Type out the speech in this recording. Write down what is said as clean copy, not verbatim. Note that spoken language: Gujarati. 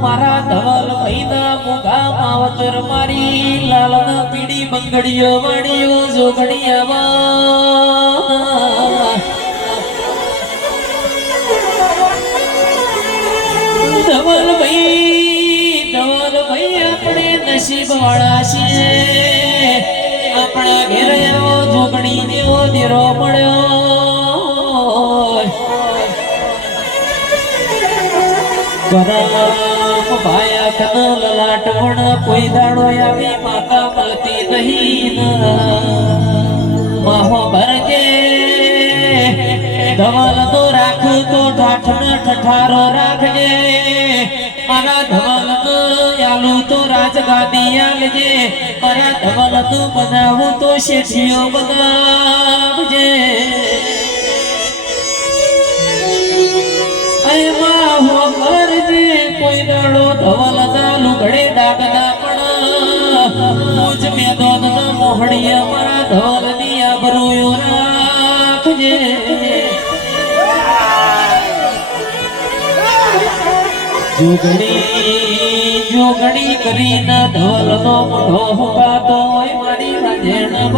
મારા ધવલ ભાઈના મુખા માવતર મારી લાલના પીડી બંગડીઓ વાડીઓ જોગણીયામાં ધવલ ભાઈ આપણે નસીબ વાળા છીએ આપણા ઘેર એવો જોગણી જેવો દેરો મળ્યો ગરમ ભાયા કન લલાટ પણ કોઈ દાડો આવી માતા મળતી નહીં માહો ભરજે ધવલ તો રાખું તો ઠાઠ ઠઠારો રાખજે મારા ધવલ આલુ તો રાજગાદી આલજે મારા ધવલ તો બનાવું તો શેઠીઓ બનાવજે કોઈ દાડો ધવલ ના લુગડે ડાગના પણ મુજ મેદોન ના મોહણીયા મારા ધવલ ની આબરૂ રાખજે જોગણી કરીને ધવલ નો મોઢો હુકાતો હોય મારી રાજેણ